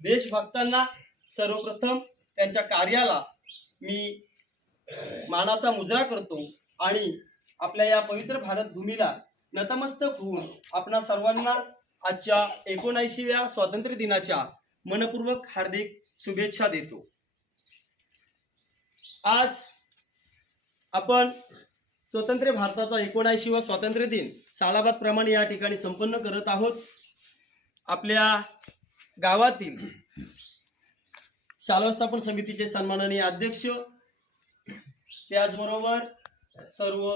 देशभक्तांना सर्वप्रथम त्यांच्या कार्याला मी मानाचा मुजरा करतो आणि आपल्या या पवित्र भारत भूमीला नतमस्तक होऊन आपणा सर्वांना आजच्या 79व्या स्वातंत्र्य दिनाच्या मनपूर्वक हार्दिक शुभेच्छा देतो। आज आपण स्वतंत्र भारताचा 79वा स्वातंत्र्य दिन सालाबाद प्रमाणे या ठिकाणी संपन्न करत आहोत। आपल्या गावातील शाळा व्यवस्थापन समितीचे सन्माननीय अध्यक्ष त्याचबरोबर सर्व